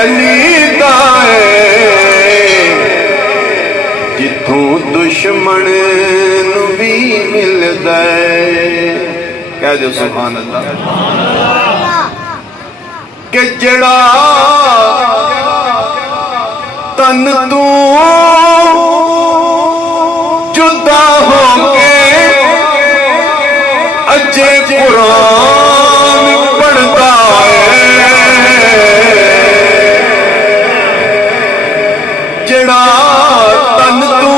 علی دا جتھوں دشمن نو بھی ملدا ہے. کہہ دو سبحان اللہ. کہ جڑا تن تو جدا ہو کے اجے قرآن پڑھتا ہے. جڑا تن تو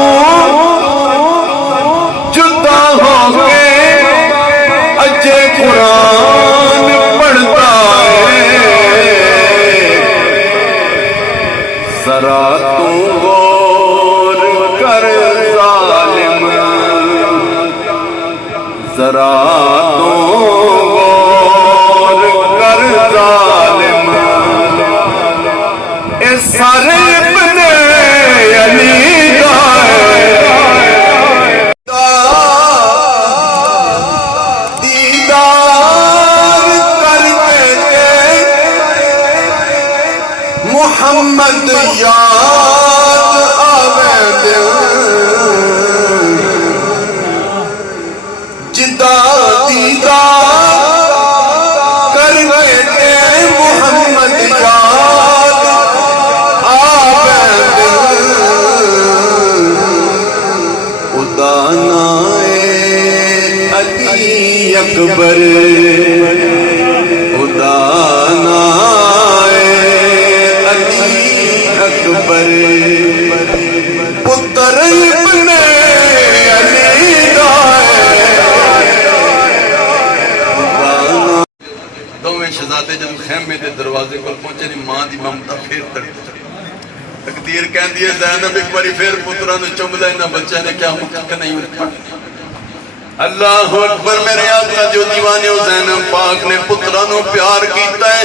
جدا ہو کے اجے قرآن پڑھتا ہے. ذرا تو غور کر ظالم, ذرا تو غور کر ظالم, اے سارے ابن علی دا دیدار کر کے محمد یاد آوے دل. جدا دیدار کر کے محمد یاد آوے دل. خدا نائے علی اکبر, خدا نائے علی اکبر, پتر ابن علی دا دوویں شہزادے جب خیمے دے دروازے کو پہنچے نہیں, ماں دی ممتا پھر تڑپ. تقدیر کہندی ہے زینب ایک باری پھر پترا نے چم لے, نہ بچے نے کیا مکہ نہیں اٹھا. اللہ اکبر. میرے آقا جو دیوانے ہو زینب پاک نے پترا نو پیار کیتا ہے.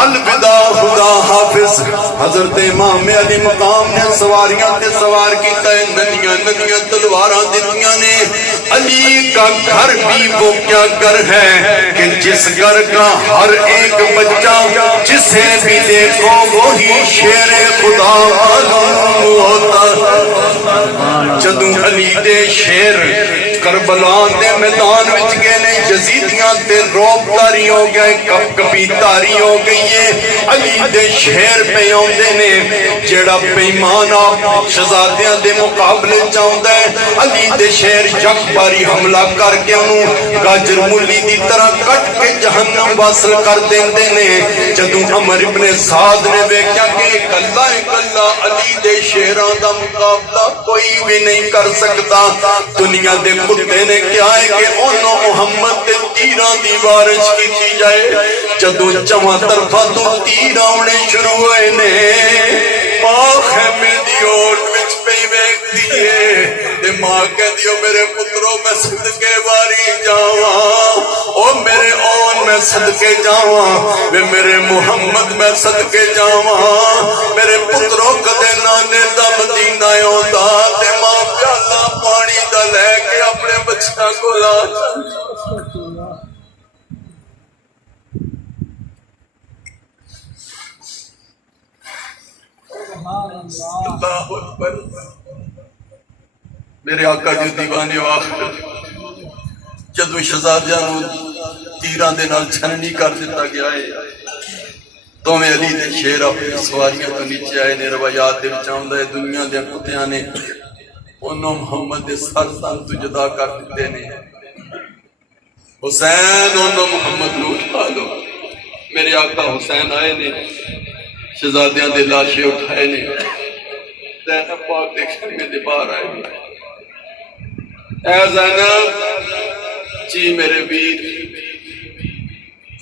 الوداع خدا حافظ. حضرت امام علی مقام نے سواریاں تے سوار کیتا ہے, ننیاں ننیاں تلواراں دتیاں نے. علی کا گھر بھی وہ کیا گھر ہے کہ جس گھر کا ہر ایک بچہ جسے بھی دیکھو وہی شیر خدا معلوم ہوتا. جدوں علی دے شیر کربلا دے میدان وچ گئے نے, یزیدیاں تے روب تاری ہو گئے, کپ کپی تاری ہو گئی ہے. علی دے شیر پہ آندے نے, جیڑا بیمان آپ شہزادیاں دے مقابلے چاہندا ہے. علی دے شیر یک باری حملہ کر کے انہوں گاجر مولی دی طرح کٹ کے جہنم واصل کر دیندے نے. جدوں عمر ابن سعد نے ویکھیا کہ کلا علی دے شیراں دا مقابلہ کوئی بھی نہیں کر سکتا, دنیا دے کتے نے کیا ہے کہ انہوں محمد دے تیراں دی بارش کی جائے. جدوں چواں طرفاں تو تیر آونے شروع ہوئے نے, ماں خیمے دی اوٹ وچ پئی ویکھدی ہے تے ماں کہندی او میرے پترو میں صدقے واری جاواں, او میرے اون میں صدقے جاواں, وے میرے محمد میں صدقے جاواں. میرے پترو کدے نانے دا مدینہ آوندا تے ماں پیالہ پانی دا لے کے اپنے بچہ کو لا. اللہ اکبر. میرے آقا جو دیوانے آخر جدو شہزادیاں نو تیران دے نال چھننی کر دیتا گیا ہے, تو میں علی دے شیر اپنی سواریاں تو نیچے آئے نے. روایات دے بچاؤں ہے دنیا دے کتیاں نے انہوں محمد دے سر سن تو جدا کر دیتے نے. حسین انہوں محمد نو اٹھا لو. میرے آقا حسین آئے نے, شہزادیاں دے لاشے اٹھائے نے, زینب پاک دے خیمے دے باہر آئے نے. اے زینب جی میرے ویر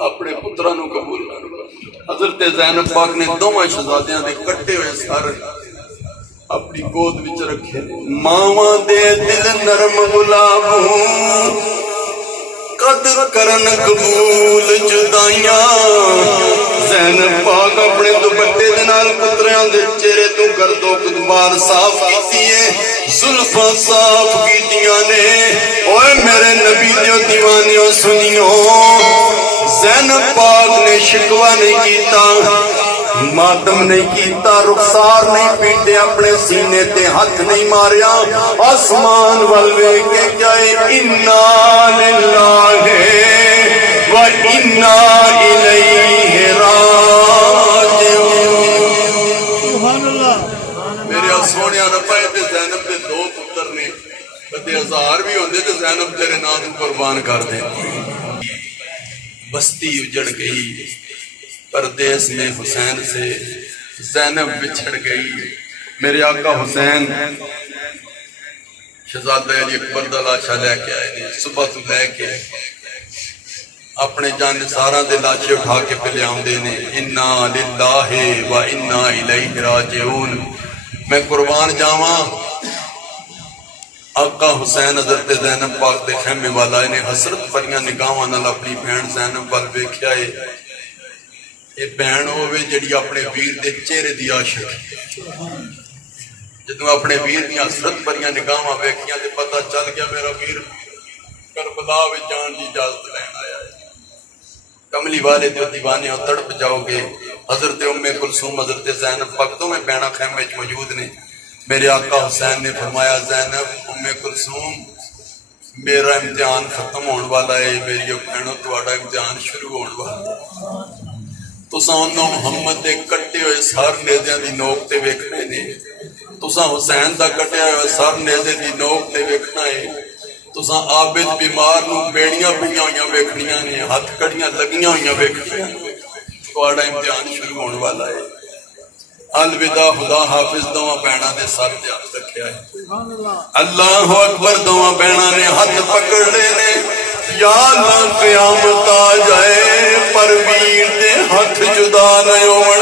اپنے پترہ نو قبول کرو. حضرت زینب پاک نے دوواں شہزادیاں دے کٹے ہوئے سارے اپنی گود وچ رکھے. ماواں دے دل نرم غلام قد کرن قبول جدائیاں. زینب پاک اپنے دوپٹے دے نال پتریاں دے چہرے تو گردو غبار صاف کیتی ہے, زلفاں صاف کیتیاں نے. اوے میرے نبی دیو دیوانیوں سنیو, زینب پاک نے شکوہ نہیں کیتا, ماتم نہیں کیتا، رخسار نہیں پیٹے، اپنے سینے تے ہاتھ نہیں ماریا، آسمان وال ویکھ کے جائے انا للہ و انا الیہ راجعون۔ سبحان اللہ۔ میرے سونیا ربا تے زینب دے دو پتر نے، کدے ہزار بھی ہوندے تے زینب تیرے نام تو قربان کر دے۔ بستی اجڑ گئی، پردیس میں حسین سے زینب بچھڑ گئی۔ میرے آقا حسین شہزادہ علی اکبر دا لاشا لے کے آئے نے، صبح تو لے کے اپنے جانثاراں دے لاشے اٹھا کے پلے آوندے نے۔ انا للہ و انا الیہ راجعون۔ میں قربان جاواں، آقا حسین حضرت زینب پاک دے خیمے والا نے حسرت بھریاں نگاہاں نال اپنی بہن زینب وال ویکھیا ہے۔ یہ بہن ہوے جڑی اپنے ویر دے چہرے دی عاشق ہے۔ جدوں اپنے ویر دی حسرت بھریاں نگاہاں ویکھیاں تے پتہ چل گیا میرا ویر کربلا وچ جان دی اجازت لین آیا ہے۔ کملی والے تے دیوانے ہو تڑپ جاؤ گے۔ حضرت ام کلثوم حضرت زینب پاک دونوں بہناں خیمے وچ موجود نے۔ میرے آقا حسین نے فرمایا زینب ام کلثوم میرا امتحان ختم ہونے والا ہے، میری بہنوں تہاڈا امتحان شروع ہونے والا ہے۔ تساں انہوں محمد دے کٹے ہوئے سر نیزیاں دی نوک تے ویکھنے نے، تساں حسین دا کٹیا ہوئے سر نیزے دی نوک تے ویکھنا ہے، تساں عابد بیمار نو بیڑیاں پئیاں ہوئیاں ویکھنیاں نے، ہتھ کڑیاں لگیاں ہوئیاں ویکھنیاں نے۔ تہاڈا امتحان شروع ہونے والا ہے۔ الوداع، خدا حافظ دونوں بہناں دے سر تے ہاتھ رکھیا ہے۔ اللہ اکبر، دونوں بہناں نے ہاتھ پکڑ لے نے۔ یا اللہ قیامت آ جائے پر ویر دے ہاتھ جدا نہ ہون۔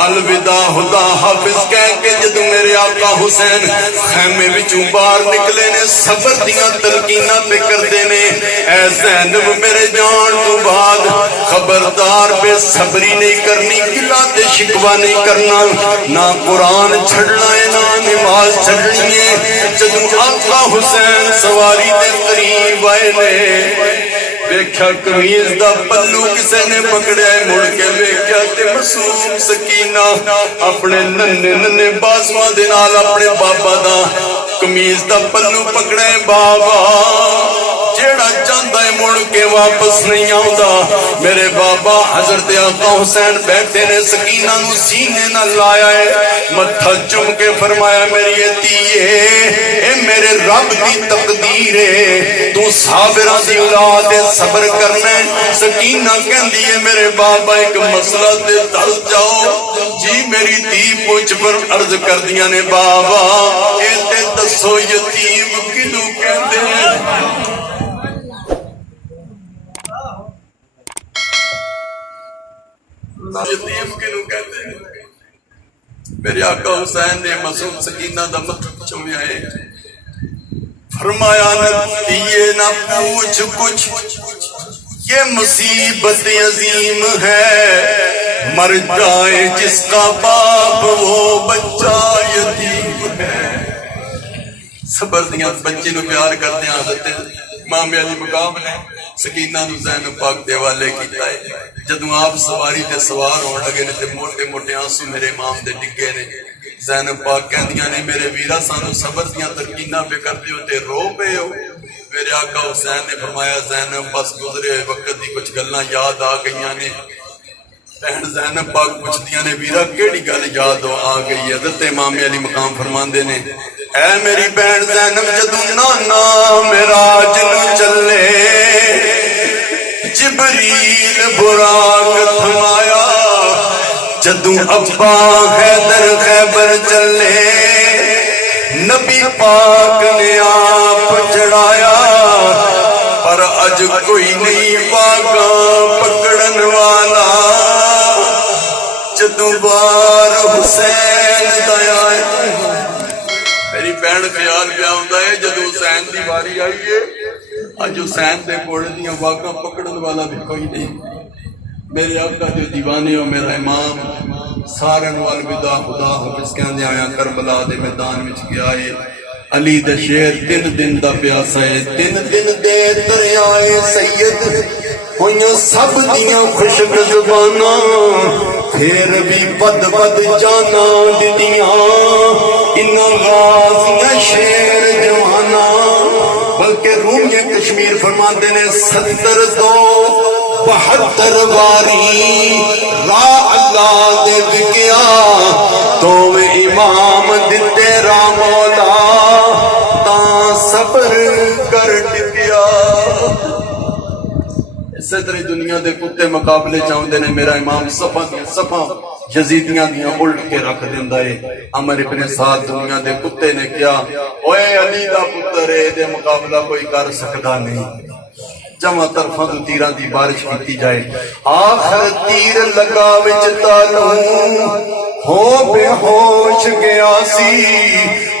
الوداع، خدا حافظ کہہ کے جدوں میرے آقا حسین خیمے وچوں باہر نکلے نے، صبر دیاں تلقیناں پہ کردے نے، اے زینب میرے جان تو بعد خبردار بے صبری نہیں کرنی، گلہ تے شکوہ نہیں کرنا، نہ قرآن چھڑنا ہے نہ نماز چھڑنی ہے۔ جدوں آقا حسین سواری دے قریب آئے نے، ویکھیا قمیض دا پلو کسے نے پکڑیا ہے، مڑ کے ویکھیا تے معصوم سکینہ اپنے ننے ننے بازواں دے نال اپنے بابا دا قمیض دا پلو پکڑیا ہے۔ بابا جیڑا چاہندا ہے مڑ کے واپس نہیں آوندا۔ میرے بابا حضرت آقا حسین بیٹھے نے، سکینہ نو سینے نہ لایا ہے، متھا چم کے فرمایا میری دھیے اے میرے رب دی تقدیر ہے، تو صابراں دی اولاد ہے، صبر کرنا ہے۔ سکینہ کہندی ہے میرے بابا ایک مسئلہ تے دل جاؤ۔ جی میری دھی پوچھ پر عرض کر دیا نے، بابا اے تے دسو یتیم کنوں کہندے ہیں؟ یتیم کنوں کہتے ہیں؟ میرے آقا حسین نے معصوم سکینہ دا متھا چومیا ہے، فرمایا نہ دیے نہ پوچھ کچھ، یہ مصیبت عظیم ہے، مر جائے جس کا باپ وہ بچہ یتیم ہے۔ صبر دیاں بچے نو پیار کرتے ہیں، حضرت امام علی مقام نے سکینہ نو زینب پاک دے حوالے کیتا ہے۔ جدوں آپ سواری تے سوار ہون لگے نے تے موٹے موٹے آنسو میرے امام دے ڈگے نے۔ زینب پاک کہندیاں نے میرے ویرا سانو صبر دیاں تلقیناں پہ کردے ہو تے رو پے ہو۔ میرے آقا حسین نے فرمایا زینب بس گزرے وقت دی کچھ گلاں یاد آ گئیاں نے۔ بہن زینب پاک پوچھدیاں نے ویرا کیڑی گل یاد آ گئی؟ حضرت امام علی مقام فرماندے نے، اے میری بہن زینب جدوں نانا معراج نو چلے، جبریل براق تھمایا، جدوں ابا حیدر خیبر چلے، نبی پاک نے آپ چڑھایا، پر اج کوئی نہیں باغاں پکڑن والا، جدوں بار حسین دیا ہے۔ میری بہن خیال پیا ہوندا ہے جدوں حسین دی واری آئی ہے، اج حسین دے کوڑے دیاں واگاں پکڑن والا بھی کوئی نہیں۔ میرے آقا جو دیوانے ہو میرا امام سارن والوداع، خدا حافظ کہندے آیا کربلا دے میدان وچ گیا ہے۔ علی دا شیر 3 دن دا پیاسا ہے، 3 دن دے دریائے سید ہوئیاں سب دیاں خشک زباناں پھر بھی بد بد جانا دیاں انہاں غازیاں شیر جوانا بلکہ رومیہ کشمیر فرماندے نے 72 واری راہ اللہ دے بکیا تو میں امام دتے را مولا تاں صبر کر ٹکیا اسی طرح دنیا دے کتے مقابلے چاہتے نے میرا امام صفا یزیدیاں دیاں الٹ کے رکھ دیندا ہے عمر ابن سعد دنیا دے کتے نے کیا اوے علی دا پتر اے دے مقابلہ کوئی کر سکدا نہیں جمع طرفاں تو تیراں دی بارش کیتی جائے آخر تیر لگا وچ تالوں ہو بے ہوش گیا سی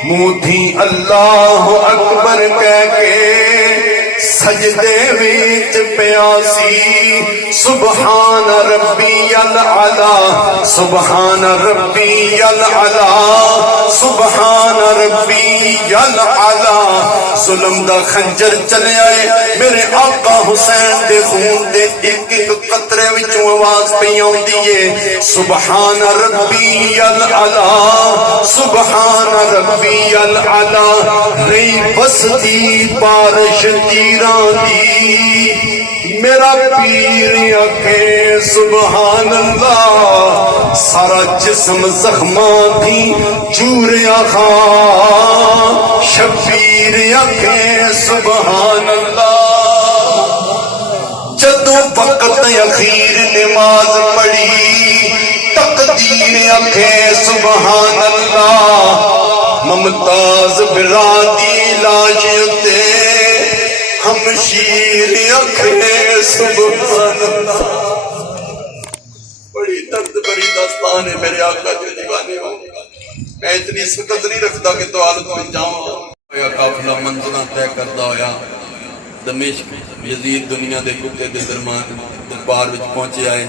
منہ تھی اللہ اکبر کہہ کے سجدے وچ پیاسی سبحان ربی العلا سبحان ربی العلا سبحان ربی العلا ظلم دا خنجر چلے آئے میرے آقا حسین دے خون دے ایک ایک قطرے وچوں آواز پہ آندی ہے سبحان ربی العلا سبحان ربی العلا رہی بستی بارش تیران دی میرا پیر اکھے سبحان اللہ سارا جسم زخمان تھی چوریا خان شبیر اکھے سبحان اللہ جدو وقت اخیر نماز پڑھی تقدیر اکھے سبحان اللہ ممتاز برادی لاجتے ہمشیر اکھے سبحان اللہ بڑی درد بڑی داستان ہے میرے آقا کے دیوانے ہو میں اتنی سکت نہیں رکھتا کہ تو حالت میں جاؤں ہویا قافلہ منزلہ طے کردا ہویا دمشق یزید دنیا دے کتے دے دربار وچ پہنچے آئے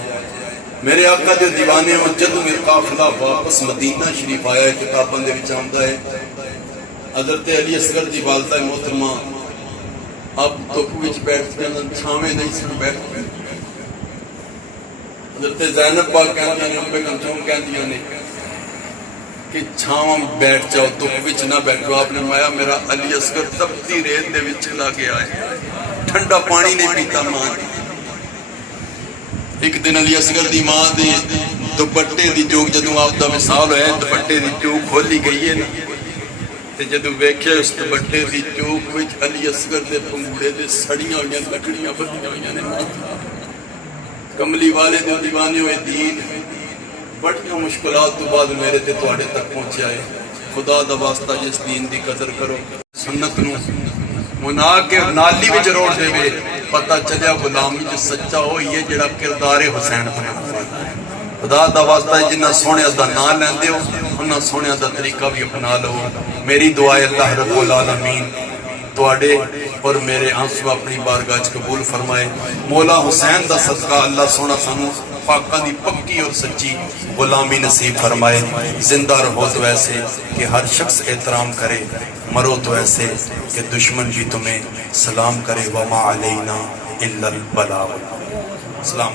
میرے آقا جو دیوانے ہو جدو میں قافلہ واپس مدینہ شریف آیا ہے کتاباں دے وچ آندا ہے حضرت علی اصغر دی والدہ محترمہ اب تو کوئی بیٹھ کے چھاویں نہیں سے بیٹھ حضرت زینب پاک کہتی ہیں ام کلثوم کہتی ہیں کہ چھاواں بیٹھ جاؤ تو وچ نہ بیٹھو آپ نے مایا میرا علی اصغر تپتی ریت دے وچ چلا گیا ہے ٹھنڈا پانی نہیں پیتا ماں ایک دن علی اصغر دی ماں دی دوپٹے دی چوک جدوں آپ دا مثال ہے دوپٹے دی چوک کھولی گئی ہے تے جدوں ویکھیا اس دوپٹے دی چوک وچ علی اصغر دے پنگوڑے دے سڑیاں ہوئیاں لکڑیاں بدیاں ہوئیاں نے کملی والے دے دیوانے ہوئے دین بڑیاں مشکلات تو بعد میرے تے تواڈے تک پہنچیا ہے خدا دا واسطہ جس دین دی قدر کرو سنت نو منا کے نالی وچ روڑ دے وے پتہ چلیا غلامی جو سچا ہو یہ جڑا کردار حسین بنا خدا دا واسطہ جنہ سونے دا نام لیندے ہو انہاں سونے دا طریقہ بھی اپنا لو میری دعا ہے اللہ رب العالمین تواڈے اور میرے آنسو اپنی بارگاہ وچ قبول فرمائے مولا حسین دا صدقہ اللہ سونا سانو پاکاں دی پکی اور سچی غلامی نصیب فرمائے زندہ رہو تو ایسے کہ ہر شخص احترام کرے مرو تو ایسے کہ دشمن بھی تمہیں سلام کرے وما علینا الا البلاغ سلام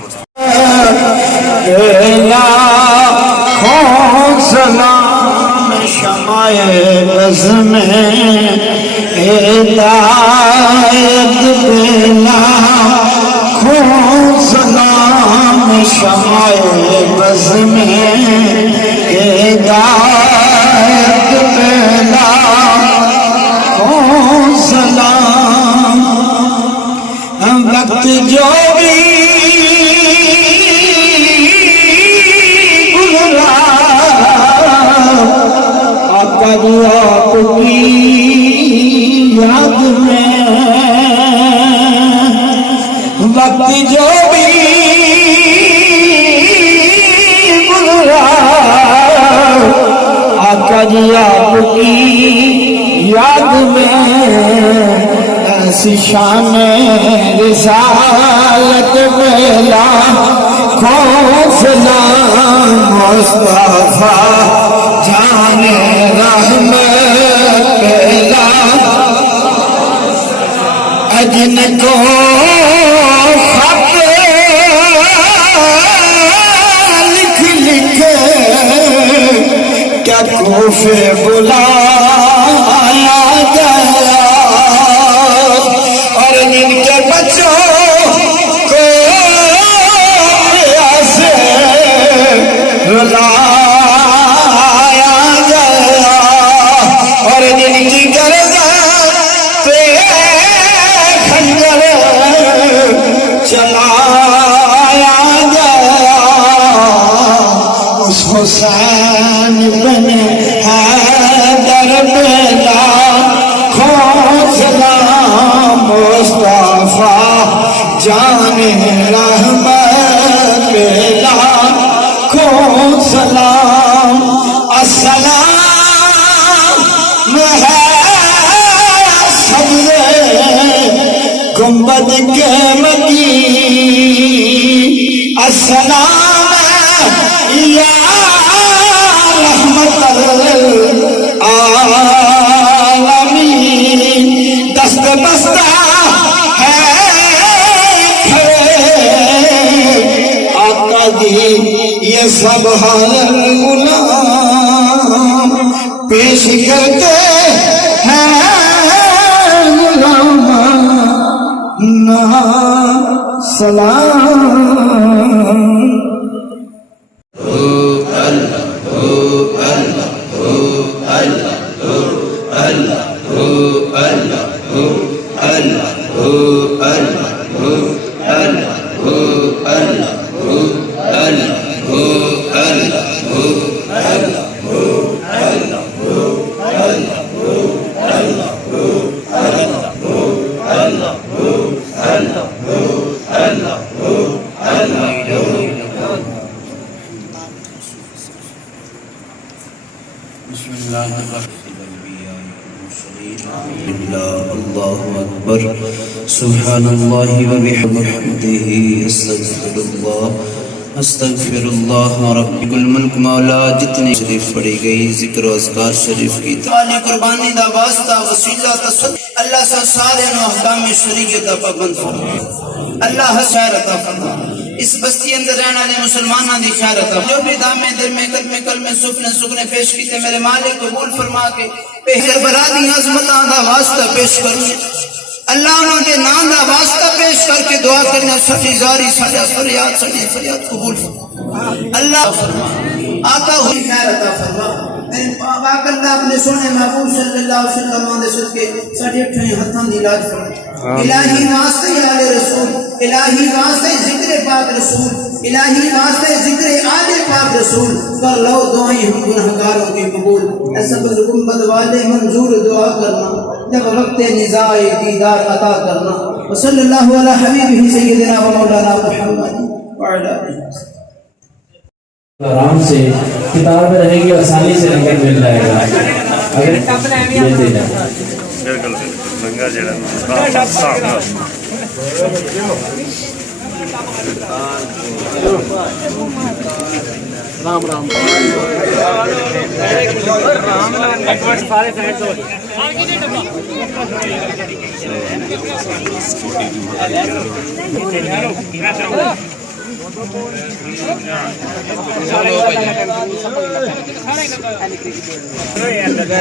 لاکھوں سلام شمع بز میں ہدایت پہ لاکھوں سلام شمع بز میں ہدایت پہ لاکھوں سلام وقت جو بھی آقا جی آپ کی یاد میں وقت جو بھی گزرا آقا جی آپ کی یاد میں ایسی شان رسالت میں لاکھوں سلام مصطفیٰ جان رحمت پہلا جن کو خط کوفے بلایا گیا اور ان کے بچوں کو پیاسے رلایا گیا اور ان کی گردن پہ خنجر چلایا گیا اس حسین بن حیدر بلا سلام مصطفیٰ جان رحمت بلا سلام السلام ہے سبزے گنبد کے مکی السلام یا رحمت العالمین دست بستہ ہے آقا دی یہ سب حال غلام پیش کرتے ہیں غلام نا سلام اللہ اکبر سبحان اللہ وبحمدہ استغفر اللہ رب الملک مولا جتنے شریف پڑھی گئی ذکر و اذکار شریف کی تعالی قربانی دا واسطہ وسیلہ تصدق اللہ سے سارے احکام شریعت دا پابند فرما اللہ خیر عطا فرما اس بستی اندر رہنے والے مسلمانوں دی خیر عطا جو بھی دامے دل میں کلمے سکنے پیش کیتے میرے مالک قبول فرما کے بہتر برادی عظمتاں دا واسطہ پیش کرو اللہ انہوں نے نام دا واسطہ پیش کر کے دعا کرنا سچی زاری سچا فریاد قبول فرما اللہ فرما آقا ہوئی خیر عطا فرما پاک اللہ اپنے سونے محبوب صلی اللہ علیہ وسلم دے صدقے ساڈے اٹھے ہتھاں دی لاج فرما الہی واسطے آل رسول الہی واسطے ذکر پاک رسول الہی واسطے ذکر آل پاک رسول کر لو دعائیں ہم گنہگاروں کی قبول اے سب گنبد والے منظور دعا کرنا جب وقت نزاع دیدار عطا کرنا وصلی اللہ علی حبیبہ سیدنا و مولانا محمد وعلی آلہ آرام سے کتاب میں رہے گی آسانی سے نمبر مل جائے گا اگر یہ دے جائے بالکل منگا جڑا صاحب رام رام سارے سائڈ تو